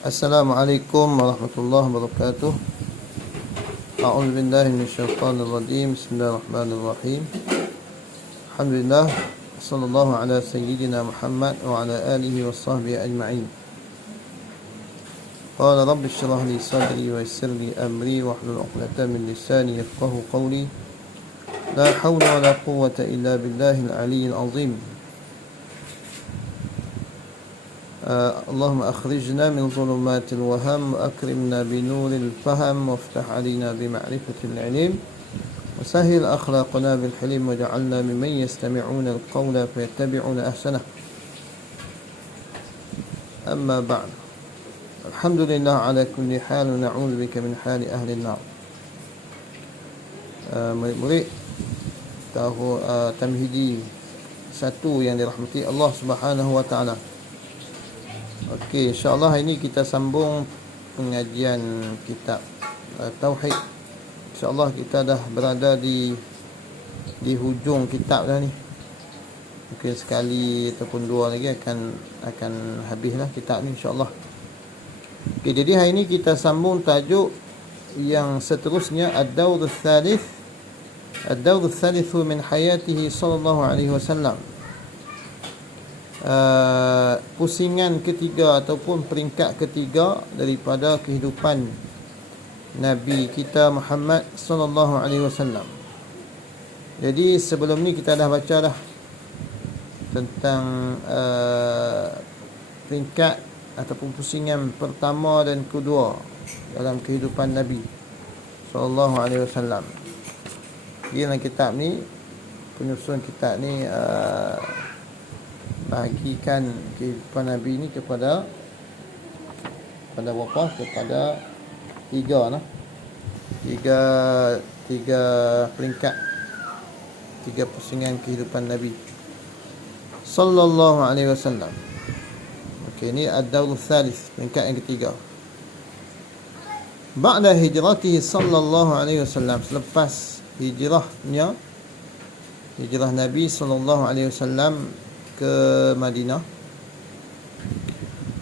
Assalamualaikum warahmatullahi wabarakatuh. A'udzu billahi minasyaitonir rajim. Bismillahirrahmanirrahim. Alhamdulillah, sallallahu ala sayyidina Muhammad wa ala alihi washabbihi ajma'in. Qala rabbi shrah li sadri wa yassir li amri wahlul 'uqdatam min lisani yafqahu qawli. La hawla wa la quwwata illa billahil aliyyil 'azim. اللهم أخرجنا من ظلمات الوهم وأكرمنا بنور الفهم وافتح علينا بمعرفة العلم وسهل أخلاقنا بالحلم وجعلنا ممن يستمعون القول فيتبعون أحسنه. أما بعد، الحمد لله على كل حال ونعوذ بك من حال أهل النار. Murid-murid tahu tamhidi satu yang dirahmati Allah Subhanahu wa taala. Okey, insya-Allah hari ini kita sambung pengajian kitab Tauhid. Insya-Allah kita dah berada di hujung kitab dah ni. Mungkin sekali ataupun dua lagi akan habislah kitab ni insya-Allah. Okey, jadi hari ini kita sambung tajuk yang seterusnya ad-dawr ats-tsalits. Ad-dawr ats-tsalits min hayatihi sallallahu alaihi wasallam. Pusingan ketiga ataupun peringkat ketiga daripada kehidupan Nabi kita Muhammad sallallahu alaihi wasallam. Jadi sebelum ni kita dah baca dah tentang peringkat ataupun pusingan pertama dan kedua dalam kehidupan Nabi sallallahu alaihi wasallam. Dalam kitab ni, penyusun kitab ni bahagikan kehidupan Nabi ni kepada berapa? Kepada tiga lah. Tiga peringkat. Tiga pusingan kehidupan Nabi sallallahu alaihi wasallam. Okey, ni ad-dawr ats-tsalits, peringkat yang ketiga. Ba'da hijratihi sallallahu alaihi wasallam, selepas hijrah Nabi sallallahu alaihi wasallam ke Madinah,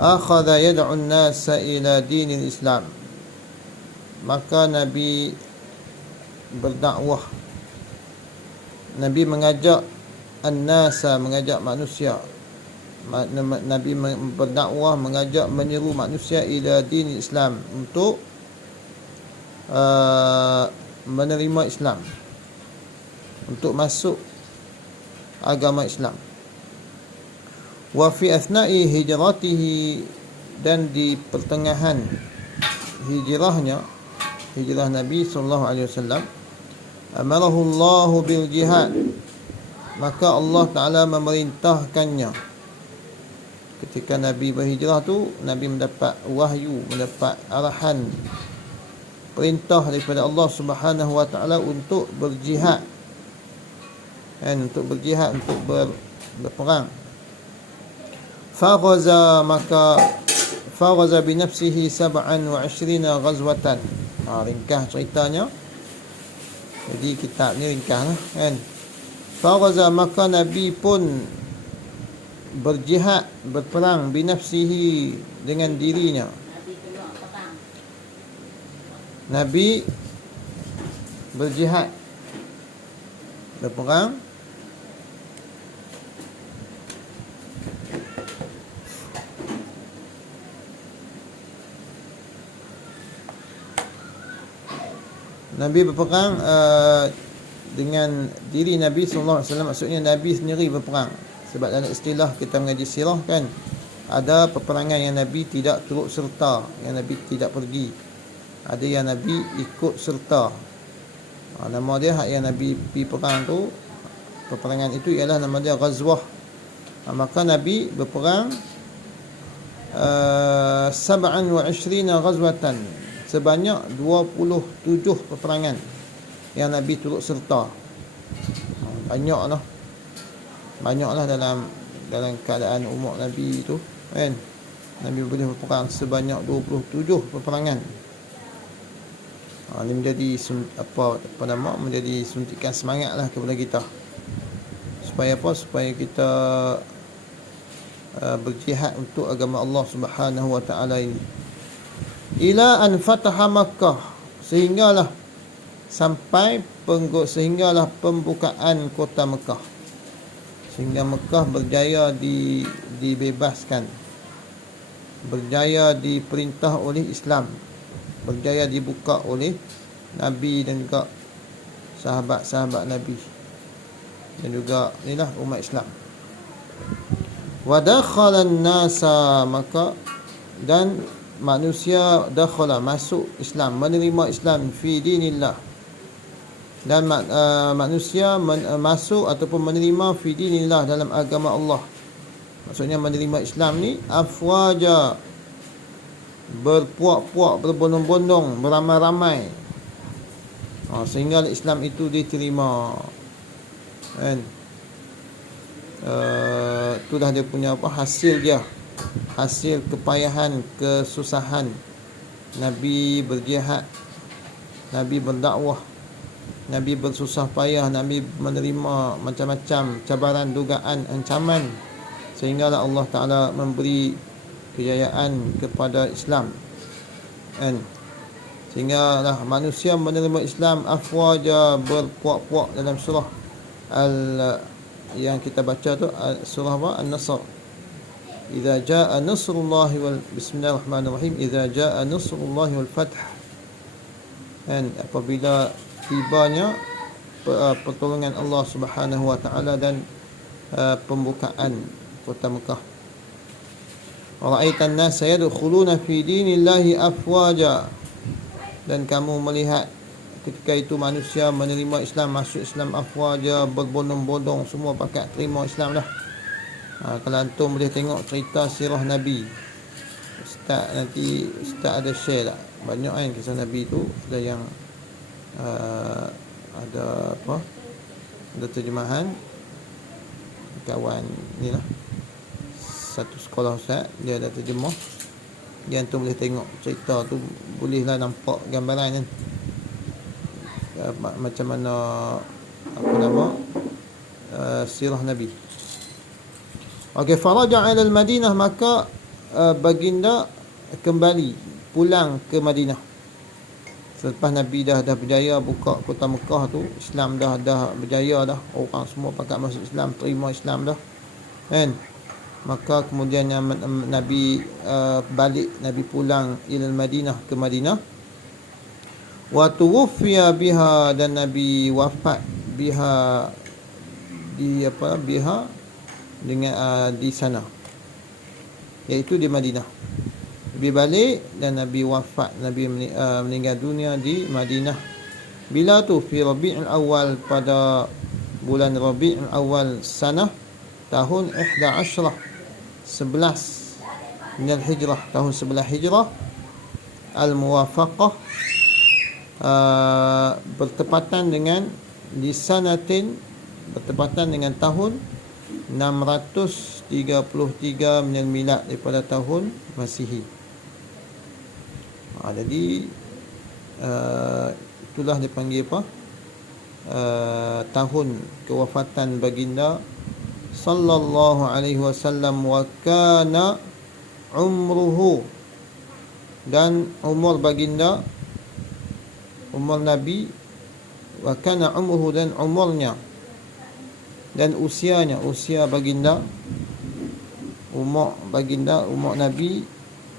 akhadha yad'u an-nasa ila dinil Islam, maka Nabi berdakwah. Nabi mengajak an-nasa, mengajak manusia. Nabi berdakwah, mengajak, menyeru manusia ila dinil Islam, untuk menerima Islam, untuk masuk agama Islam. Wa fi athna'i hijratihi, dan di pertengahan hijrah Nabi sallallahu alaihi wasallam, amarahu Allah bil jihad, maka Allah Taala memerintahkannya. Ketika Nabi berhijrah tu, Nabi mendapat wahyu, mendapat arahan, perintah daripada Allah Subhanahu wa taala untuk berjihad, untuk berperang. Faghaza bi nafsihi 27 ghazwatan. Ringkas ceritanya. Jadi kitab ni ringkas lah, kan. Faghaza, maka Nabi pun berjihad, berperang, bi nafsihi, dengan dirinya. Nabi berjihad, berperang dengan diri Nabi sallallahu alaihi wasallam. Maksudnya Nabi sendiri berperang. Sebab dalam istilah kita mengaji sirah, kan, ada peperangan yang Nabi tidak turut serta, yang Nabi tidak pergi. Ada yang Nabi ikut serta. Nama dia yang Nabi pergi perang tu, peperangan itu ialah nama dia ghazwah. Maka Nabi berperang 27 ghazwatan, sebanyak 27 peperangan yang Nabi turut serta. Banyaklah dalam keadaan umur Nabi itu, kan. Nabi boleh berperang sebanyak 27 peperangan. Ini menjadi menjadi suntikan semangatlah kepada kita. Supaya apa? Supaya kita berjihad untuk agama Allah Subhanahu wa taala ini. ila an fataha Makkah, sehinggalah pembukaan kota Mekah, sehingga Mekah berjaya dibebaskan, berjaya diperintah oleh Islam, berjaya dibuka oleh Nabi dan juga sahabat-sahabat Nabi dan juga inilah umat Islam. Wa dakhala an-nasa, maka dan manusia dakhala, masuk Islam, menerima Islam, fi dinillah, dan manusia masuk ataupun menerima fi dinillah, dalam agama Allah. Maksudnya menerima Islam ni afwaja, berpuak-puak, berbondong-bondong, beramai-ramai, sehingga Islam itu diterima, kan? Itulah dia punya hasil dia, hasil kepayahan, kesusahan Nabi berjihad, Nabi berdakwah, Nabi bersusah payah, Nabi menerima macam-macam cabaran, dugaan, ancaman, sehinggalah Allah Ta'ala memberi kejayaan kepada Islam, kan? Sehinggalah manusia menerima Islam afwaja, berpuak-puak, dalam surah yang kita baca tu, surah apa? An-Nasr. Idza jaa nasrullahi wal bismillahirrahmanirrahim, idza jaa nasrullahi wal fath, dan apabila tibanya pertolongan Allah Subhanahu wa taala dan pembukaan kota Mekah. Ra'aitan nas yadkhuluna fi dinillahi afwaja, dan kamu melihat ketika itu manusia menerima Islam, masuk Islam afwaja, berbondong-bondong, semua pakat terima Islam dah. Kalau antum boleh tengok cerita sirah Nabi, Ustaz ada share tak? Banyak kan kisah Nabi tu, ada yang ada apa, ada terjemahan kawan ni lah, satu sekolah Ustaz, dia ada terjemah. Dia antum boleh tengok cerita tu, bolehlah nampak gambaran kan, macam mana apa nama sirah Nabi. Okey, faraja ila al-Madinah, maka baginda kembali pulang ke Madinah. Selepas Nabi dah berjaya buka kota Mekah tu, Islam dah berjaya dah, orang semua pakat masuk Islam, terima Islam dah, kan? Maka kemudian Nabi balik, Nabi pulang ila al-Madinah, ke Madinah. Wa tuwfiya biha, dan Nabi wafat biha, dengan di sana, iaitu di Madinah. Nabi balik dan Nabi wafat, Nabi meninggal dunia di Madinah. Bila tu? Fi Rabi'ul Awal, pada bulan Rabi'ul Awal, sanah, tahun 11 minal hijrah, tahun 11 hijrah, al-muwafaqah, bertepatan dengan di sanatin, bertepatan dengan tahun 633 minal milad, daripada tahun Masihi. Jadi itulah dipanggil apa, tahun kewafatan baginda sallallahu alaihi wasallam. Wa kana umruhu, dan umur baginda, umur Nabi, wa kana umruhu, dan umurnya dan usianya, usia baginda, umur Nabi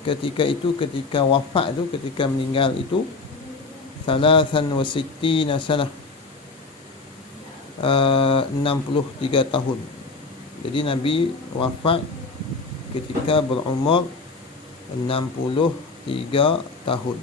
ketika itu, ketika wafat itu, ketika meninggal itu, 63 sanah, 63 tahun. Jadi Nabi wafat ketika berumur 63 tahun.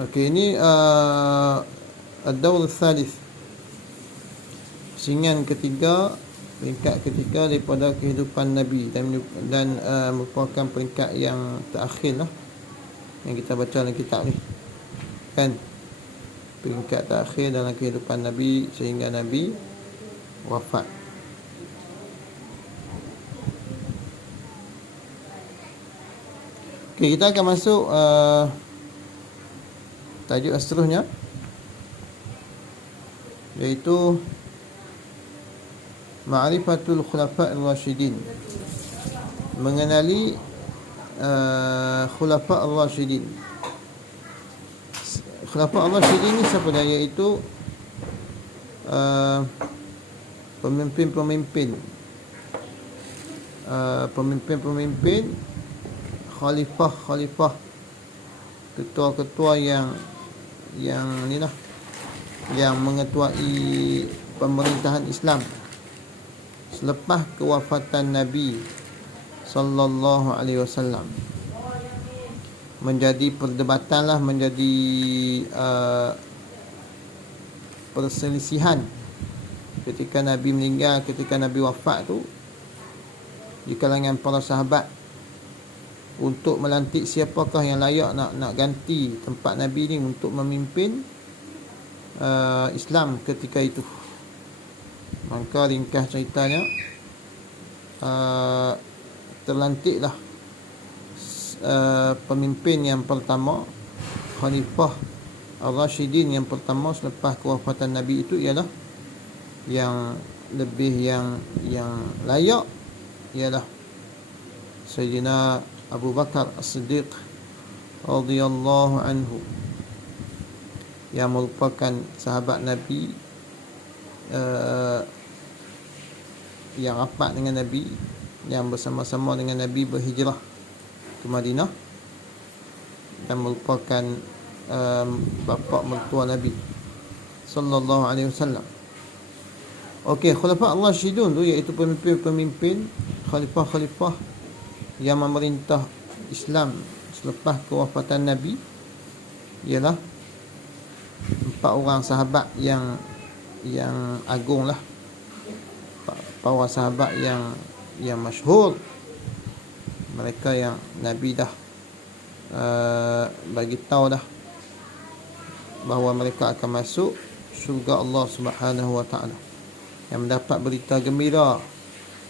Okey, ini ad-daur al-thalith, pusingan ketiga, peringkat ketiga daripada kehidupan Nabi, dan merupakan peringkat yang terakhir lah yang kita baca dalam kitab ni, kan? Peringkat terakhir dalam kehidupan Nabi sehingga Nabi wafat. Okey, kita akan masuk tajuk seterusnya, iaitu Ma'rifatul Khulafa'ir Rasyidin, mengenali Khulafa ar-Rasyidin. Khulafa ar-Rasyidin ni siapa dia? Iaitu pemimpin-pemimpin, pemimpin-pemimpin, khalifah-khalifah, ketua-ketua yang ni lah, yang mengetuai pemerintahan Islam selepas kewafatan Nabi sallallahu alaihi wasallam. Menjadi perdebatan lah, menjadi perselisihan ketika Nabi meninggal, ketika Nabi wafat tu, di kalangan para sahabat untuk melantik siapakah yang layak nak ganti tempat Nabi ni untuk memimpin Islam ketika itu. Maka ringkas ceritanya, terlantiklah pemimpin yang pertama, Khalifah Ar-Rasyidin yang pertama selepas kewafatan Nabi itu ialah yang lebih yang layak ialah Sayyidina Abu Bakar As-Siddiq radhiyallahu anhu, yang merupakan sahabat Nabi yang rapat dengan Nabi, yang bersama-sama dengan Nabi berhijrah ke Madinah, dan merupakan bapa mertua Nabi sallallahu alaihi wasallam. Okey, Khulafa ar-Rasyidun tu iaitu pemimpin-pemimpin, khalifah-khalifah yang memerintah Islam selepas kewafatan Nabi, ialah 4 orang sahabat yang agung lah, 4 orang sahabat yang masyhur. Mereka yang Nabi dah bagi tahu dah bahawa mereka akan masuk syurga Allah Subhanahu wa taala, yang mendapat berita gembira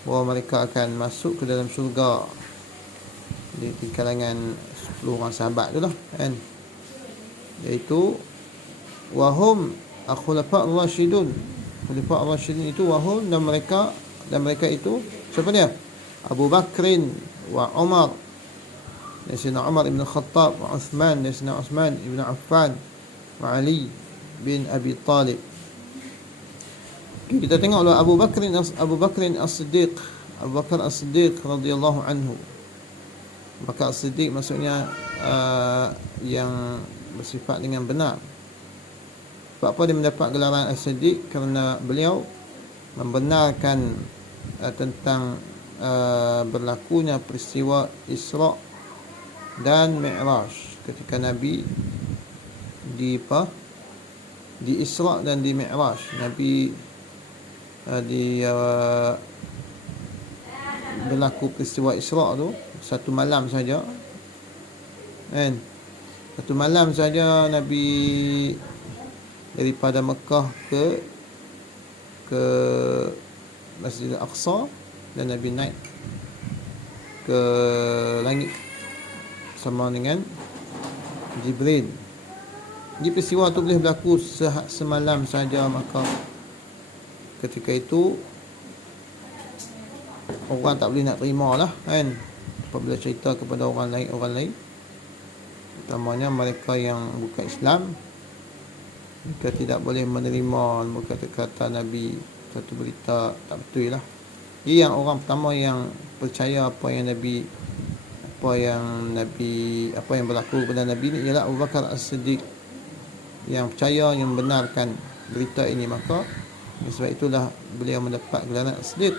bahawa mereka akan masuk ke dalam syurga di kalangan 10 orang sahabat tu lah kan, iaitu wahum khulafa ar-rasyidun. Khulafa ar-rasyidun itu wahum, dan mereka itu siapa dia? Abu Bakrin wa Umar, Sayyidina Umar ibn Khattab, wa Uthman, Sayyidina Uthman ibn Affan, wa Ali bin Abi Talib. Kita tengoklah Abu Bakrin As-Siddiq, Abu Bakar As-Siddiq radhiyallahu anhu. Maka As-Siddiq maksudnya yang bersifat dengan benar. Sebab apa dia mendapat gelaran As-Siddiq? Kerana beliau membenarkan tentang berlakunya peristiwa Isra' dan Mi'raj, ketika Nabi di Isra' dan di Mi'raj. Nabi berlaku peristiwa Isra' tu satu malam saja kan, satu malam saja Nabi daripada Mekah ke Masjid Al-Aqsa, dan Nabi naik ke langit sama dengan Jibril. Jadi peristiwa tu boleh berlaku semalam saja. Maka ketika itu orang tak boleh nak terima lah kan, apabila cerita kepada orang lain, utamanya mereka yang bukan Islam. Mereka tidak boleh menerima kata-kata Nabi, satu berita tak betul lah. Dia yang orang pertama yang percaya apa yang berlaku kepada Nabi ni ialah Abu Bakar As-Siddiq, yang percaya, yang membenarkan berita ini. Maka sebab itulah beliau mendapat gelaran As-Siddiq.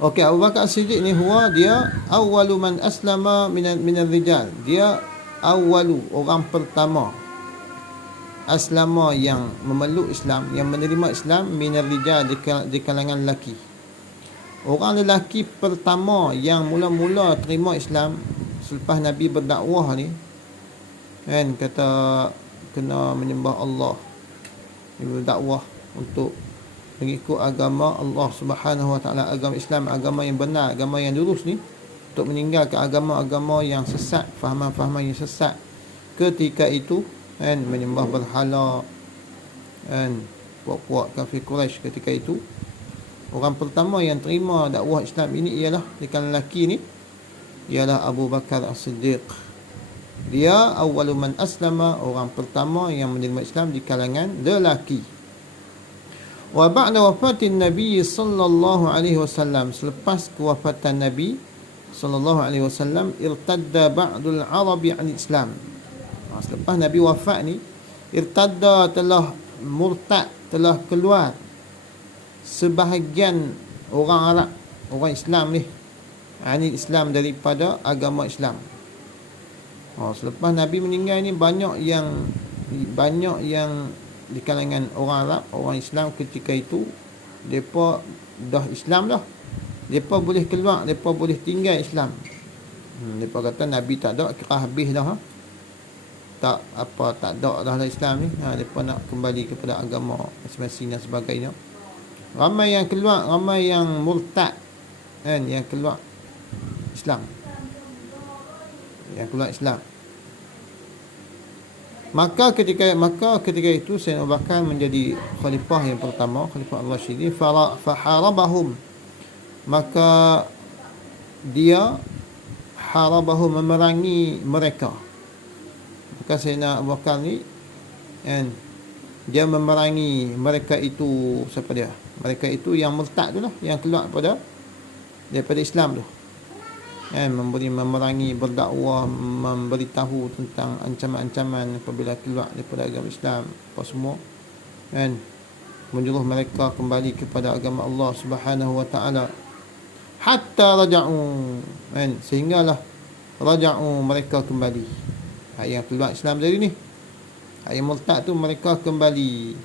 Okey, Abu Bakar As-Siddiq ni dia awwalu man aslama minal rijal. Dia awwalu, orang pertama, aslama, yang memeluk Islam, yang menerima Islam, minal rijal, di kalangan lelaki. Orang lelaki pertama yang mula-mula terima Islam selepas Nabi berdakwah ni kan, kata kena menyembah Allah, berdakwah untuk mengikut agama Allah Subhanahu wa taala, agama Islam, agama yang benar, agama yang lurus ni, untuk meninggalkan agama-agama yang sesat, fahaman-fahaman yang sesat ketika itu kan, menyembah berhala kan, puak-puak kafir Quraisy ketika itu. Orang pertama yang terima dakwah Islam ini ialah di kalangan lelaki ni ialah Abu Bakar As-Siddiq. Dia awwalu man aslama, orang pertama yang menerima Islam di kalangan lelaki. Wa ba'da wafatin Nabi sallallahu alaihi wasallam, selepas kewafatan Nabi sallallahu alaihi wasallam, irtadda ba'dul Arabi 'an Islam. Selepas Nabi wafat ni, irtadda, telah murtad, telah keluar sebahagian orang Arab, orang Islam ni, ani Islam, daripada agama Islam. Selepas Nabi meninggal ni, banyak yang di kalangan orang Arab, orang Islam ketika itu, mereka dah Islam dah, mereka boleh keluar, mereka boleh tinggal Islam. Mereka kata Nabi tak ada, kira habis dah, tak ada dah Islam ni. Mereka nak kembali kepada agama masing-masing dan sebagainya. Ramai yang keluar, ramai yang murtad kan, yang keluar Islam, Maka ketika itu Sayyidina Abu Bakar menjadi khalifah yang pertama, khalifah Ar-Rasyidin. Faharabahum, maka dia harabahum, memerangi mereka. Maka Sayyidina Abu Bakar ni kan, dia memerangi mereka itu. Siapa dia? Mereka itu yang murtad tu lah, yang keluar daripada Islam tu kan, memerangi, berdakwah, memberitahu tentang ancaman-ancaman apabila keluar daripada agama Islam, apa semua kan, menyuruh mereka kembali kepada agama Allah Subhanahu wa taala. Hatta raja'u kan, sehinggalah raja'u, mereka kembali. Yang keluar Islam tadi ni, yang murtad tu, mereka kembali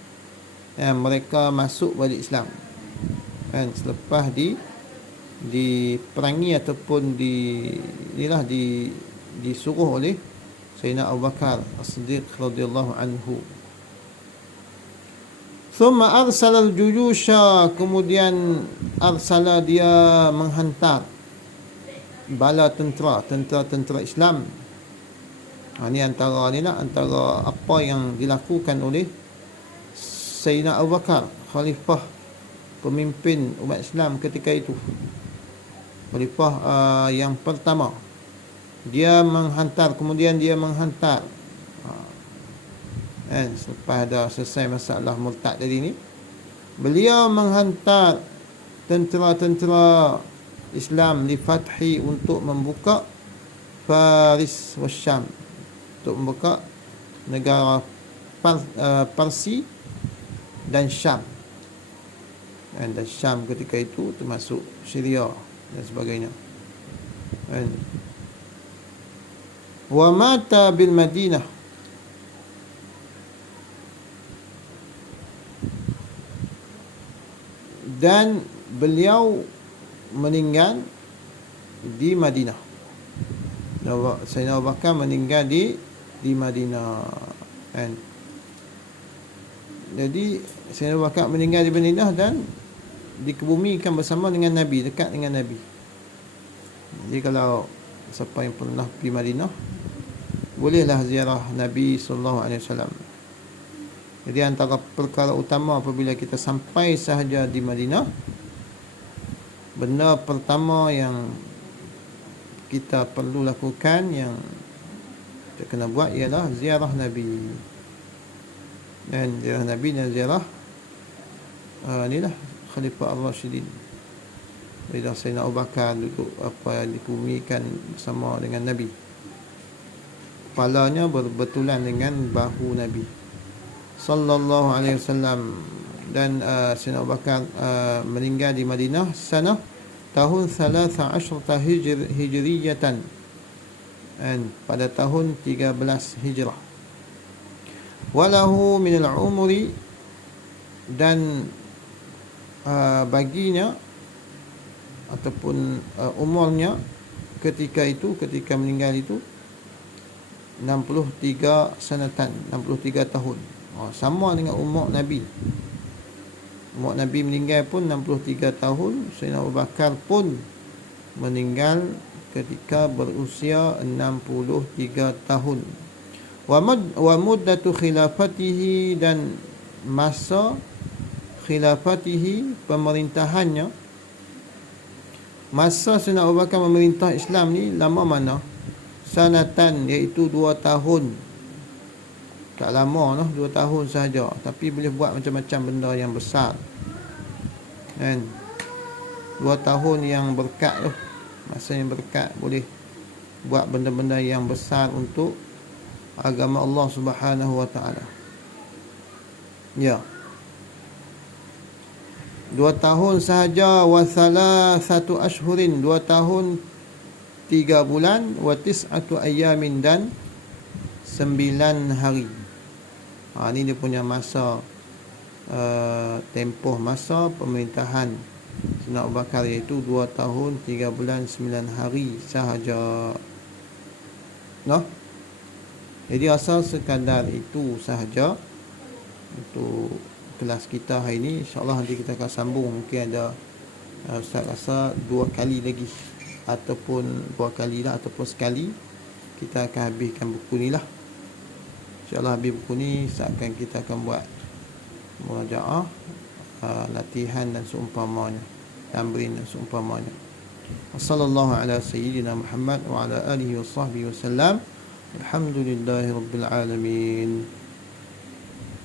kan, mereka masuk balik Islam kan, selepas diperangi ataupun disuruh oleh Sayyidina Abu Bakar As-Siddiq radhiyallahu anhu. Thumma arsala al-juyusha, kemudian arsala, dia menghantar bala tentera Islam. Ini antara apa yang dilakukan oleh Sayyidina Abu Bakar, khalifah, pemimpin umat Islam ketika itu, khalifah yang pertama. Dia menghantar, selepas dah selesai masalah murtad tadi ni, beliau menghantar tentera-tentera Islam li fathi, untuk membuka Faris wa Syam, untuk membuka negara Parsi dan Syam. Dan Syam ketika itu termasuk Syria dan sebagainya. Wa mata bil Madinah, dan beliau meninggal di Madinah. Sayyidina Abu Bakar meninggal di Madinah kan. Jadi Sayyidina Abu Bakar meninggal di Madinah dan dikebumikan bersama dengan Nabi, dekat dengan Nabi. Jadi kalau siapa yang pernah pergi Madinah, bolehlah ziarah Nabi sallallahu alaihi wasallam. Jadi antara perkara utama apabila kita sampai sahaja di Madinah, benda pertama yang kita perlu lakukan, yang kita kena buat, ialah ziarah Nabi. Dan ziarah Nabi dan ziarah inilah Khalifah Ar-Rasyidin. Bila Sayyidina Abu Bakar duduk dikumikan bersama dengan Nabi, kepalanya berbetulan dengan bahu Nabi sallallahu alaihi wasallam. Dan Sayyidina Abu Bakar meninggal di Madinah tahun 13 hijriyatan, dan pada tahun 13 hijrah. Walahu minal umri, dan baginya ataupun umurnya ketika meninggal itu 63 sanatan, 63 tahun. Sama dengan umur Nabi. Umur Nabi meninggal pun 63 tahun. Sayyidina Abu Bakar pun meninggal ketika berusia 63 tahun. Wa muddatu khilafatihi, dan masa khilafatihi, pemerintahannya, masa Sayyidina Abu Bakar memerintah Islam ni lama mana? Sanatan, iaitu 2 tahun. Tak lama noh, 2 tahun sahaja, tapi boleh buat macam-macam benda yang besar, kan? 2 tahun yang berkat tu, masa yang berkat, boleh buat benda-benda yang besar untuk agama Allah Subhanahu wa taala. Ya. 2 tahun sahaja, wa salasatu ashhurin, 2 tahun 3 bulan, wa tis'atu ayyamin, dan 9 hari. Ini dia punya masa, tempoh masa pemerintahan Sayyidina Abu Bakar, iaitu 2 tahun 3 bulan 9 hari sahaja. Jadi asal sekadar itu sahaja untuk kelas kita hari ini. InsyaAllah nanti kita akan sambung. Mungkin ada Ustaz rasa 2 kali lagi, ataupun 2 kali lah, ataupun sekali kita akan habiskan buku ni lah. InsyaAllah habis buku ni, seakan kita akan buat murajaah, latihan dan seumpamanya, tamrin dan seumpamanya. Wassallallahu ala sayyidina Muhammad wa ala alihi wa sahbihi wasallam. Alhamdulillahi rabbil alamin.